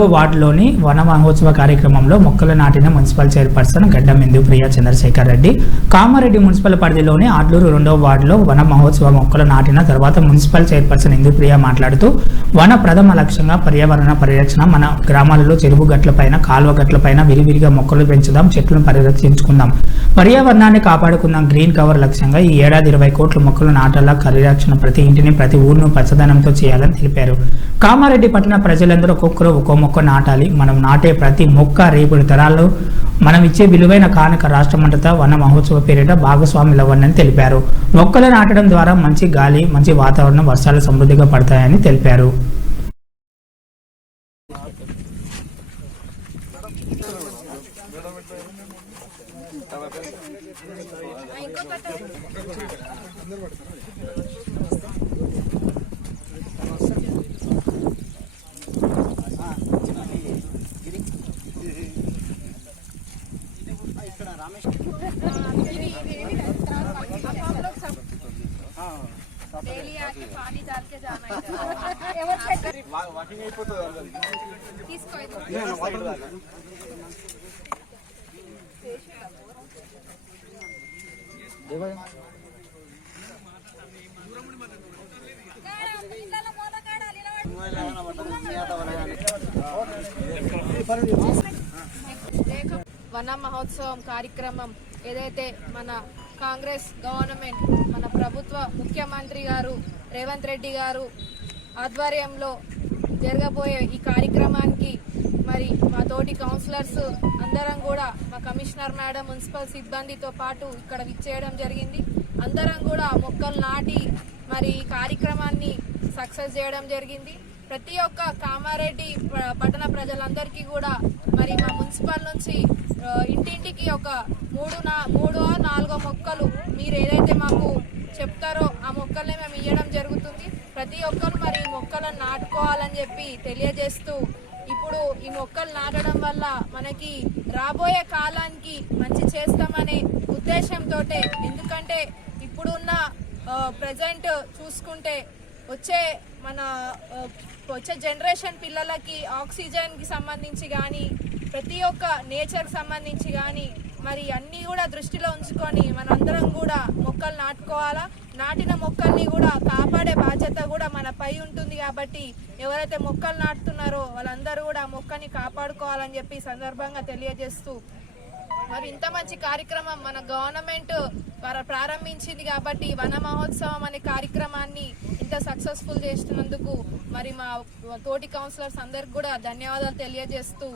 వార్డులోని వన మహోత్సవ కార్యక్రమంలో మొక్కలు నాటిన municipal chairperson Gaddam Indu Priya Chandrashekar Reddy. Kamareddy municipal పరిధిలోని ఆడ్లూరు రెండవ వార్డులో వన మహోత్సవ మొక్కలు నాటిన తర్వాత మున్సిపల్ చైర్పర్సన్ ఇందు ప్రియా మాట్లాడుతూ వన ప్రథమ లక్ష్యంగా పర్యావరణ పరిరక్షణ మన గ్రామాలలో చెరువు గట్లపైన కాలువ గట్లపైన విరివిరిగా మొక్కలు పెంచుదాం చెట్లను పరిరక్షించుకుందాం. పర్యావరణాన్ని కాపాడుకుందాం గ్రీన్ కవర్ లక్ష్యంగా ఈ ఏడాది ఇరవై కోట్ల మొక్కలు నాటాల పరిరక్షణ ప్రతి ఇంటిని ప్రతి ఊరును పచ్చదనంతో చేయాలని తెలిపారు. కామారెడ్డి పట్టణ ప్రజలందరూ ఒక్కొక్కరు ఒక్కో మొక్క నాటాలి. మనం నాటే ప్రతి మొక్క రేపటి తరాల్లో మనం ఇచ్చే విలువైన కానుక రాష్ట్రమంతటా వన మహోత్సవ పేరిట భాగస్వాములు అవ్వండి తెలిపారు. మొక్కలు నాటడం ద్వారా మంచి గాలి మంచి వాతావరణం వర్షాలు సమృద్ధిగా పడతాయని తెలిపారు. వాకింగ్ అయిపోతుంది అందరికి తీసుకో ఇది. వన మహోత్సవం కార్యక్రమం ఏదైతే మన కాంగ్రెస్ గవర్నమెంట్ మన ప్రభుత్వ ముఖ్యమంత్రి గారు రేవంత్ రెడ్డి గారు ఆధ్వర్యంలో జరగబోయే ఈ కార్యక్రమానికి మరి మా తోటి కౌన్సిలర్స్ అందరం కూడా మా కమిషనర్ మేడం మున్సిపల్ సిబ్బందితో పాటు ఇక్కడ విచ్చేయడం జరిగింది. అందరం కూడా మొక్కలు నాటి మరి ఈ కార్యక్రమాన్ని సక్సెస్ చేయడం జరిగింది. ప్రతి ఒక్క కామారెడ్డి ప- పట్టణ ప్రజలందరికీ కూడా మరి మా మున్సిపల్ నుంచి ఇంటింటికి ఒక మూడు నా మూడో నాలుగో మొక్కలు మీరు ఏదైతే మాకు చెప్తారో ఆ మొక్కల్ని మేము ఇవ్వడం జరుగుతుంది. ప్రతి ఒక్కరు మరి ఈ మొక్కలను నాటుకోవాలని చెప్పి తెలియజేస్తూ ఇప్పుడు ఈ మొక్కలు నాటడం వల్ల మనకి రాబోయే కాలానికి మంచి చేస్తామనే ఉద్దేశంతో ఎందుకంటే ఇప్పుడున్న ప్రజెంట్ చూసుకుంటే వచ్చే మన వచ్చే జనరేషన్ పిల్లలకి ఆక్సిజన్కి సంబంధించి కానీ ప్రతి ఒక్క నేచర్ సంబంధించి కానీ మరి అన్నీ కూడా దృష్టిలో ఉంచుకొని మనందరం కూడా మొక్కలు నాటుకోవాలా? నాటిన మొక్కల్ని కూడా కాపాడే బాధ్యత కూడా మన పై ఉంటుంది కాబట్టి ఎవరైతే మొక్కలు నాటుతున్నారో వాళ్ళందరూ కూడా ఆ మొక్కని కాపాడుకోవాలని చెప్పి సందర్భంగా తెలియజేస్తూ మరి ఇంత మంచి కార్యక్రమం మన గవర్నమెంట్ ప్రారంభించింది కాబట్టి వన మహోత్సవం అనే కార్యక్రమాన్ని ఇంత సక్సెస్ఫుల్ చేస్తున్నందుకు మరి మా తోటి కౌన్సిలర్స్ అందరికి కూడా ధన్యవాదాలు తెలియజేస్తూ